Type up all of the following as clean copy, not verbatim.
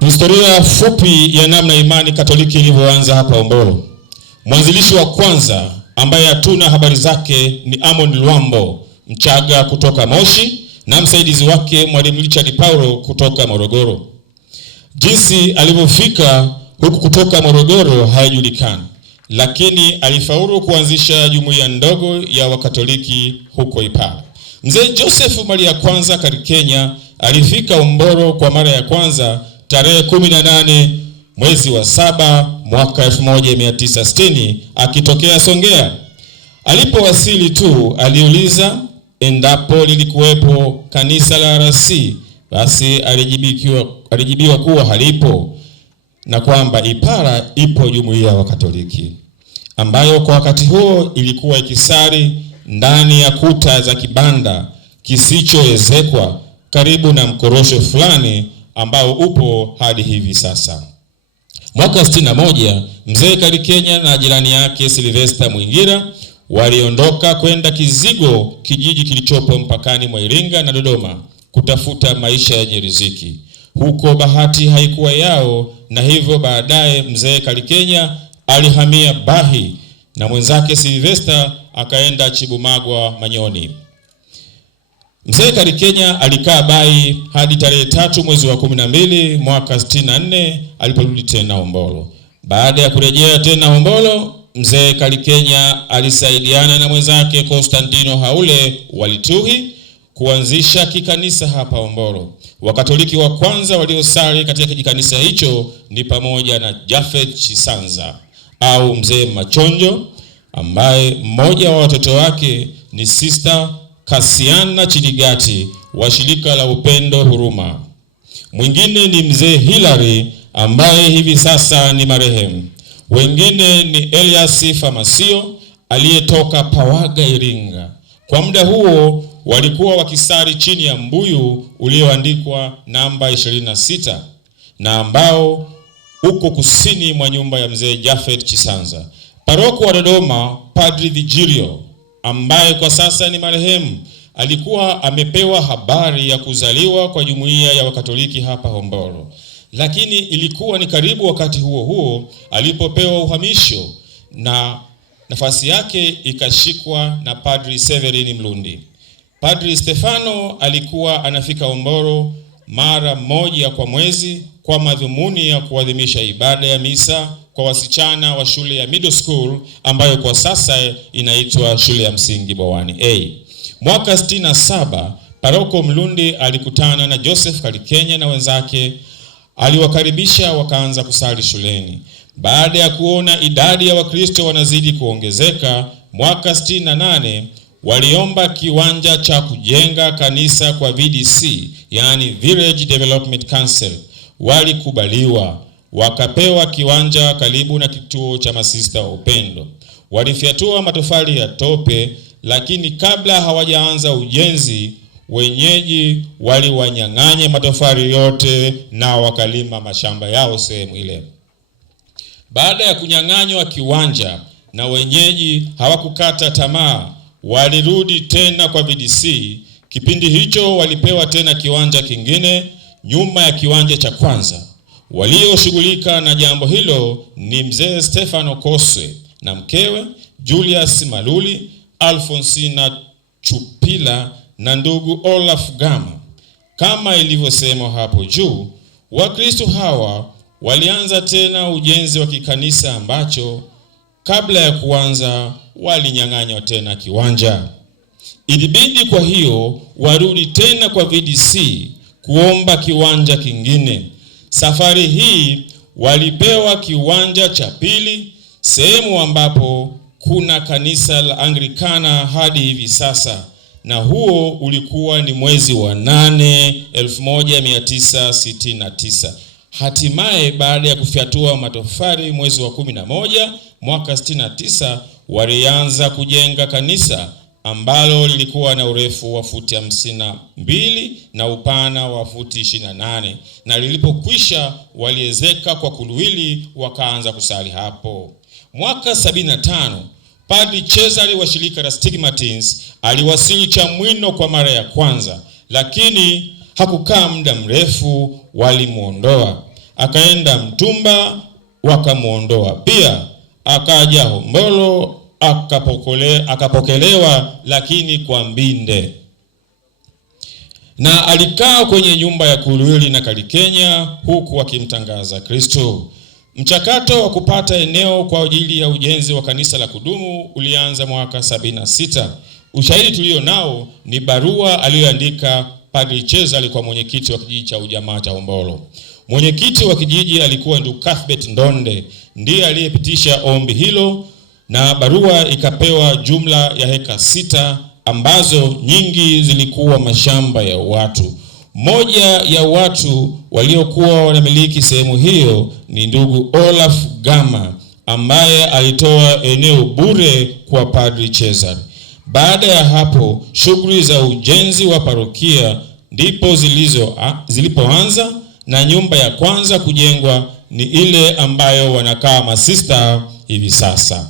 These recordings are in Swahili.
Historia fupi ya namna imani Katoliki ilivyoanza hapa Hombolo. Mwanzilishi wa kwanza ambaye hatuna habari zake ni Amon Lwambo, Mchaga kutoka Moshi, na msaidizi wake Mwalimu Richard Paulo kutoka Morogoro. Jinsi alivyofika huku kutoka Morogoro haijulikani, lakini alifaulu kuanzisha jumuiya ndogo ya Wakatoliki huko Ipala. Mzee Joseph Maria Kwanza Kalikenya alifika Hombolo kwa mara ya kwanza tarehe 18 mwezi wa 7 mwaka 1960 akitokea Songea. Alipowasili tu aliuliza endapo lilikuwepo kanisa la RC, basi alijibiwa kuwa halipo na kwamba Ipala ipo jumuiya wa Katoliki ambayo kwa wakati huo ilikuwa ikisari ndani ya kuta za kibanda kisichoezekwa karibu na mkorosho fulani ambao upo hadi hivi sasa. Mwaka 61 mzee Kalikenya na jirani yake Sylvester Mwingira waliondoka kwenda Kizigo, kijiji kilichopo mpakani mwa Iringa na Dodoma, kutafuta maisha ya riziki. Huko bahati haikuwa yao, na hivyo baadaye mzee Kalikenya alihamia Bahi na mwenzake Sylvester akaenda Chibumagwa Manyoni. Mzee Kalikenya alikaa Bahi hadi tarehe 3 mwezi wa 12 mwaka 64 aliporudi tena Hombolo. Baada ya kurejea tena Hombolo, mzee Kalikenya alisaidiana na mwenzake Konstantino Haule Walituhi kuanzisha kikanisa hapa Hombolo. Wakatoliki wa kwanza waliosali katika kikanisa hicho ni pamoja na Japhet Chisanza au mzee Machonjo, ambaye mmoja wa watoto wake ni Sister Kasiana Chidigati wa shirika la Upendo Huruma. Mwingine ni mzee Hilary ambaye hivi sasa ni marehemu. Wengine ni Elias Famasio aliyetoka Pawaga Iringa. Kwa muda huo walikuwa wakisari chini ya mbuyu ulioandikwa namba 26 na ambao uko kusini mwa nyumba ya mzee Japhet Chisanza. Paroko wa Dodoma, Padri Vigilio, ambaye kwa sasa ni marehemu, alikuwa amepewa habari ya kuzaliwa kwa jumuiya ya Wakatoliki hapa Hombolo. Lakini ilikuwa ni karibu wakati huo huo alipopewa uhamisho na nafasi yake ikashikwa na Padri Severini Mlundi. Padri Stefano alikuwa anafika Hombolo mara moja kwa mwezi kwa madhumuni ya kuadhimisha ibada ya misa kwa wasichana wa shule ya middle school ambayo kwa sasa inaitwa shule ya msingi Bwawani A. Mwaka 67 Paroko Mlundi alikutana na Joseph Kalikenya na wenzake, aliwakaribisha wakaanza kusali shuleni. Baada ya kuona idadi ya Wakristo wanazidi kuongezeka, mwaka 68 waliomba kiwanja cha kujenga kanisa kwa VDC, yani Village Development Council. Walikubaliwa, wakapewa kiwanja karibu na kituo cha masista wa Upendo. Walifyatua matofali ya tope, lakini kabla hawajaanza ujenzi, wenyeji waliwanyang'anya matofali yote na wakalima mashamba yao sehemu ile. Baada ya kunyang'anywa kiwanja na wenyeji hawakukata tamaa, walirudi tena kwa VDC. Kipindi hicho walipewa tena kiwanja kingine nyuma ya kiwanja cha kwanza. Walioshughulika na jambo hilo ni mzee Stefano Koswe na mkewe Julius Maluli, Alfonsina Chupila na ndugu Olaf Gama. Kama ilivyosemwa hapo juu, Wakristo hawa walianza tena ujenzi wa kikanisa ambacho kabla ya kuanza walinyang'anywa tena kiwanja. Ilibidi kwa hiyo warudi tena kwa VDC kuomba kiwanja kingine. Safari hii walipewa kiwanja cha pili, sehemu ambapo kuna kanisa la Anglikana hadi hivi sasa, na huo ulikuwa ni mwezi wa 8 1969. Hatimaye baada ya kufyatua matofali mwezi wa 11 mwaka 69 walianza kujenga kanisa ambalo lilikuwa na urefu wa futi 52 na upana wa futi 28, na lilipokwisha waliezeka kwa kuluwili wakaanza kusali hapo. Mwaka 75 Padri Cesare wa shirika la Stigmatins aliwasili Chamwino kwa mara ya kwanza, lakini hakukaa muda mrefu, walimuondoa. Akaenda Mtumba, wakamuondoa pia. Akaja Hombolo, akapokelewa lakini kwa mbinde, na alikaa kwenye nyumba ya Kuluili na Kalikenya huku akimtangaza Kristo. Mchakato wa kupata eneo kwa ajili ya ujenzi wa kanisa la kudumu ulianza mwaka 76. Ushahidi tulio nao ni barua aliyoandika Padri Cesare kwa mwenyekiti wa kijiji cha ujamaa cha Hombolo. Mwenyekiti wa kijiji alikuwa ndugu Cuthbert Ndonde, ndiye aliyepitisha ombi hilo, na barua ikapewa jumla ya heka 6 ambazo nyingi zilikuwa mashamba ya watu. Moja ya watu waliokuwa wanamiliki sehemu hiyo ni ndugu Olaf Gama, ambaye alitoa eneo bure kwa Padri Cesare. Baada ya hapo, shughuli za ujenzi wa parokia ndipo zilipoanza, na nyumba ya kwanza kujengwa ni ile ambayo wanakaa masista hivi sasa.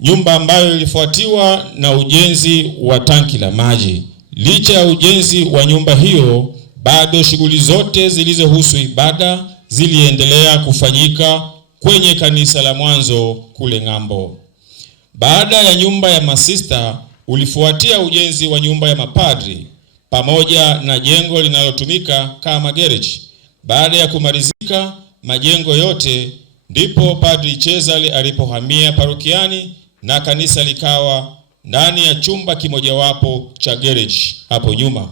Nyumba ambayo ilifuatiwa na ujenzi wa tanki la maji. Licha ya ujenzi wa nyumba hiyo, bado shughuli zote zilizohusu ibada ziliendelea kufanyika kwenye kanisa la mwanzo kule ng'ambo. Baada ya nyumba ya masista, ulifuatia ujenzi wa nyumba ya mapadri pamoja na jengo linalotumika kama garage. Baada ya kumalizika majengo yote, ndipo Padri Cesare alipohamia parokiani na kanisa likawa ndani ya chumba kimojawapo cha garage hapo nyuma.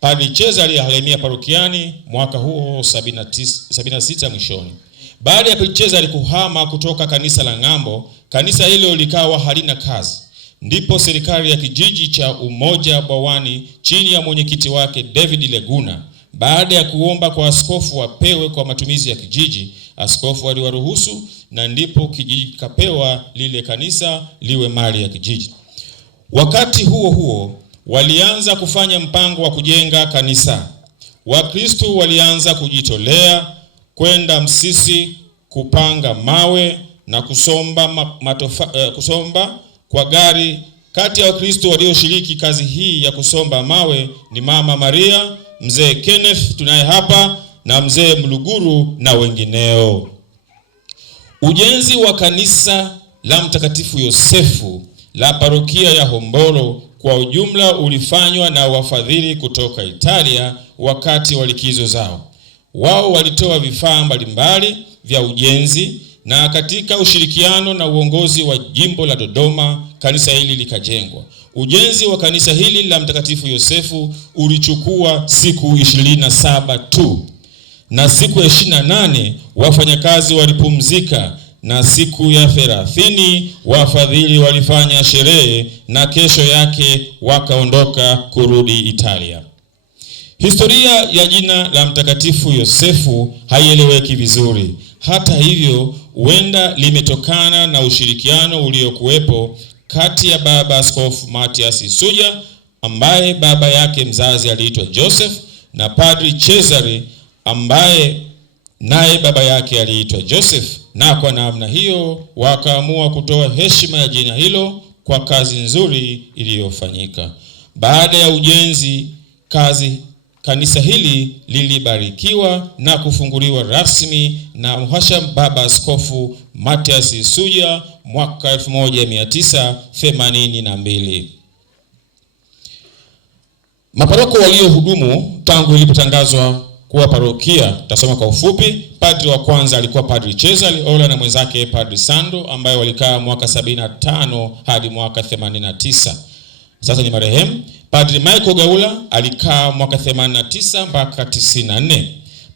Padri Cesare alihamia parokiani mwaka huo 76 mwishoni. Baada ya Padri Cesare kuhama kutoka kanisa la ng'ambo, kanisa hilo likawa halina kazi. Ndipo serikali ya kijiji cha Umoja Bwawani chini ya mwenyekiti wake David Leguna, baada ya kuomba kwa askofu wapewe kwa matumizi ya kijiji, askofu aliwaruhusu, na ndipo kijiji kapewa lile kanisa liwe mali ya kijiji. Wakati huo huo walianza kufanya mpango wa kujenga kanisa. Wakristo walianza kujitolea kwenda Msisi kupanga mawe na kusomba kwa gari. Kati ya Wakristo walioshiriki kazi hii ya kusomba mawe ni Mama Maria, Mzee Kenneth tunaye hapa, na Mzee Mluguru na wengineo. Ujenzi wa kanisa la Mtakatifu Yosefu la parokia ya Hombolo kwa ujumla ulifanywa na wafadhili kutoka Italia wakati wa likizo zao. Wao walitoa vifaa mbalimbali vya ujenzi, na katika ushirikiano na uongozi wa jimbo la Dodoma kanisa hili likajengwa. Ujenzi wa kanisa hili la Mtakatifu Yosefu ulichukua siku 27 tu, na siku ya 28 wafanyakazi walipumzika, na siku ya 30 wafadhili walifanya sherehe, na kesho yake wakaondoka kurudi Italia. Historia ya jina la Mtakatifu Yosefu haieleweki vizuri. Hata hivyo, huenda limetokana na ushirikiano uliokuwepo kati ya Baba Askofu Matias Isuja, ambaye baba yake mzazi aliitwa Joseph, na Padri Cesare ambaye naye baba yake aliitwa Joseph, na kwa namna hiyo wakaamua kutoa heshima ya jina hilo kwa kazi nzuri iliyofanyika. Baada ya ujenzi kanisa hili lilibarikiwa na kufunguliwa rasmi na Mhashamu Baba Askofu Matias Isuja mwaka 1982. Maparoko waliohudumu tangu ilipotangazwa kuwa parokia, tutasoma kwa ufupi. Padri wa kwanza alikuwa Padri Cesare Ola na mwenzake Padri Sando, ambaye walikaa mwaka 75 hadi mwaka 89. Sasa ni marehemu. Padri Michael Gaula alikaa mwaka 89 mpaka 94.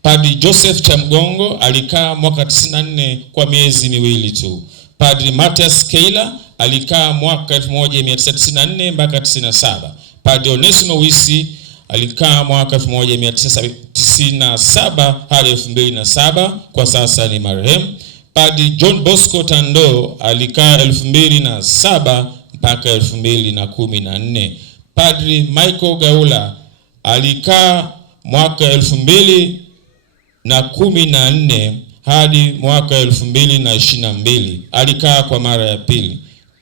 Padri Joseph Chamgongo alikaa mwaka 94 kwa miezi miwili tu. Padri Matias Keila alikaa mwaka 1994 mpaka 97. Padri Onesimo Wisi alikaa mwaka 1997 hadi 2007, kwa sasa ni marehemu. Padri John Bosco Tando alikaa 2007 mpaka 2014. Padri Michael Gaula alikaa mwaka 2014 hadi mwaka 2022 alikaa kwa mara ya pili.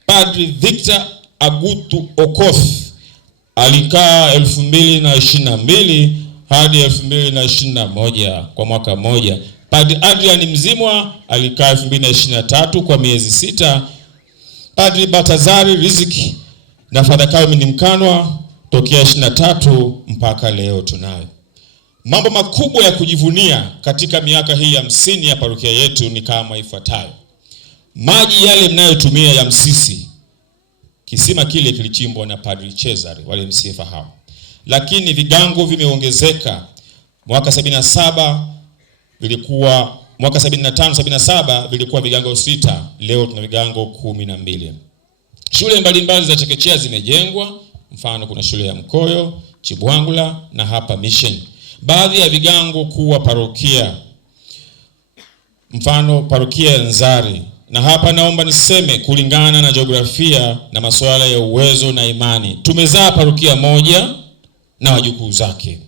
Padri Victor Agutu Okoth alikaa 2022 hadi 2021 kwa mwaka mmoja. Padri Adrian Mzimwa alikaa 2023 kwa miezi 6. Padri Batazari Riziki na Father Calvin Mkanwa tokea 23 mpaka leo tunayo. Mambo makubwa ya kujivunia katika miaka hii ya 50 ya parokia yetu ni kama ifuatayo. Maji yale mnayotumia ya Msisi, kisima kile kilichimbwa na Padri Cesare, wale msiyefahamu. Lakini vigango vimeongezeka. Mwaka 75 vilikuwa, mwaka 75-77 vilikuwa vigango 6, leo tuna vigango 12. Shule mbalimbali za chekechea zimejengwa, mfano kuna shule ya Mkoyo, Chibwangula na hapa Mission. Baadhi ya vigango kuwa parokia, mfano parokia ya Nzari. Na hapa naomba niseme kulingana na jiografia na masuala ya uwezo na imani, tumezaa parokia moja na wajukuu zake.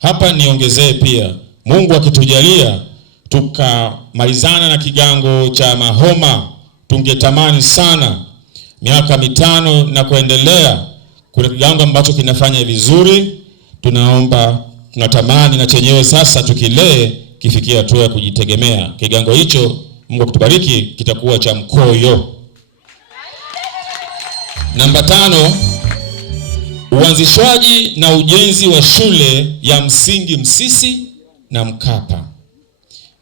Hapa niongezee pia, Mungu akitujalia tukamalizana na kigango cha Mahoma, tungetamani sana miaka 5 na kuendelea kuna kigango ambacho kinafanya vizuri. Tunatamani na chenyewe sasa tukilee kifikia hatua ya kujitegemea. Kigango hicho Mungu akutubariki kitakuwa cha Mkoyo. Namba 5, uanzishwaji na ujenzi wa shule ya msingi Msisi na Mkapa.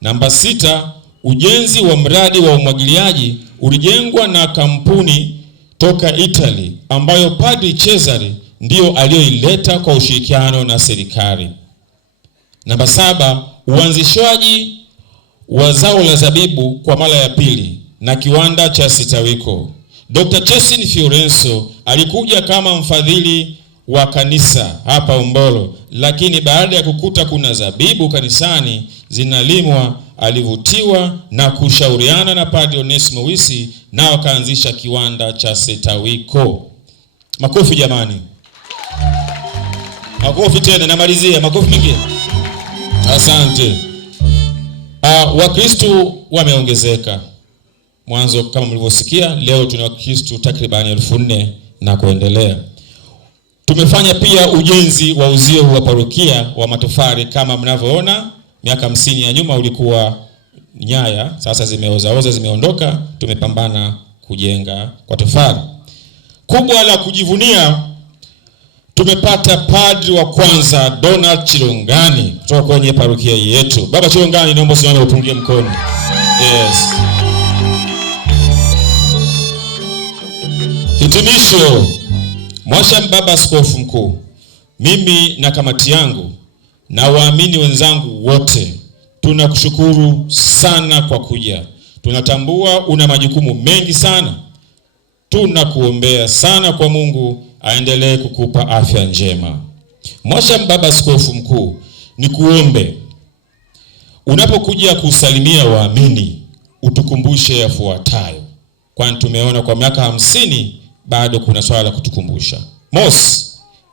Namba 6, ujenzi wa mradi wa umwagiliaji ulijengwa na kampuni toka Italy ambayo Padri Cesare ndio aliyoileta kwa ushirikiano na serikali. Namba 7, uanzishwaji wa zao la zabibu kwa mara ya pili na kiwanda cha Sitawiko. Dr. Chesin Fiorenzo alikuja kama mfadhili wa kanisa hapa Umbolo, lakini baada ya kukuta kuna zabibu kanisani zinalimwa, alivutiwa na kushauriana na Padri Onesimo Wisi na wakaanzisha kiwanda cha Sitawiko. Makofi jamani. Makofi tena, namalizia makofi mengine. Asante. Wakristo wameongezeka. Mwanzo kama mlivyosikia, leo tuna Wakristo takribani 4,000 na kuendelea. Tumefanya pia ujenzi wa uzio wa parokia wa matofali kama mnavyoona. Miaka 50 ya nyuma ulikuwa nyaya, sasa zimeoza zimeondoka, tumepambana kujenga kwa tofali. Kubwa la kujivunia, tumepata padri wa kwanza Donald Chilongani kutoka kwenye parokia yetu. Baba Chilongani, naomba usimame upungie mkono. Yes. Hitimisho. Mwasha Baba Askofu Mkuu, mimi na kamati yangu na waamini wenzangu wote tunakushukuru sana kwa kuja. Tunatambua una majukumu mengi sana. Tunakuombea sana kwa Mungu aendelee kukupa afya njema. Mwasha Baba Askofu Mkuu, nikuombe unapokuja kusalimia waamini utukumbushe yafuatayo, kwani tumeona kwa miaka 50 bado kuna swala la kutukumbusha. Mosi,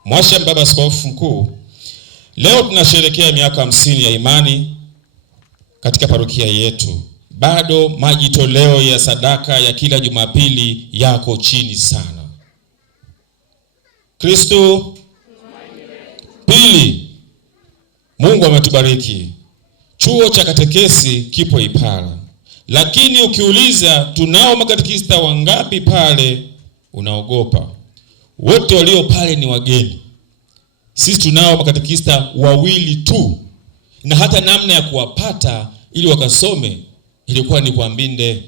Mwasha Baba Askofu Mkuu, leo tunasherehekea miaka 50 ya imani katika parokia yetu. Bado majitoleo ya sadaka ya kila Jumapili yako chini sana. Kristo. Pili, Mungu ametubariki. Chuo cha katekesi kipo Ipala. Lakini ukiuliza tunao makatekista wangapi pale, unaogopa. Wote walio pale ni wageni. Sisi tunao makatekista 2 tu. Na hata namna ya kuwapata ili wakasome ilikuwa ni kwa mbinde.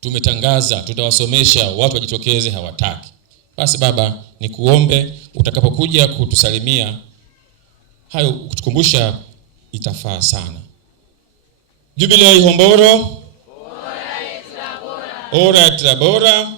Tumetangaza tutawasomesha, watu wajitokeze, hawataki. Basi Baba, nikuombe utakapokuja kutusalimia hayo kutukumbusha, itafaa sana. Jubilei Hombolo, ora et labora.